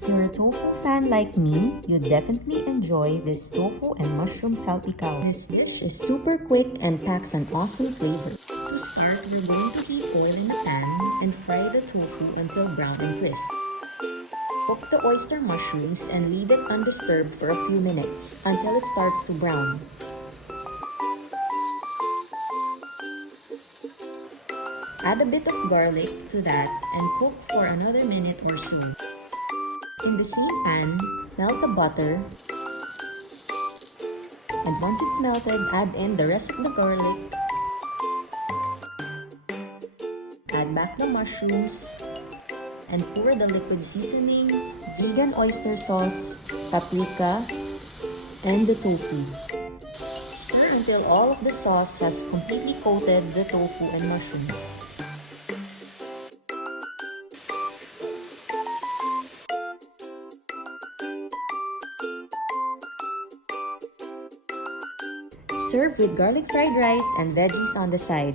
If you're a tofu fan like me, you'd definitely enjoy this tofu and mushroom salpicao. This dish is super quick and packs an awesome flavor. To start, we're going to heat oil in the pan and fry the tofu until brown and crisp. Cook the oyster mushrooms and leave it undisturbed for a few minutes until it starts to brown. Add a bit of garlic to that and cook for another minute or so. In the same pan, melt the butter. And once it's melted, add in the rest of the garlic. Add back the mushrooms. And pour the liquid seasoning, vegan oyster sauce, paprika, and the tofu. Stir until all of the sauce has completely coated the tofu and mushrooms. Serve with garlic fried rice and veggies on the side.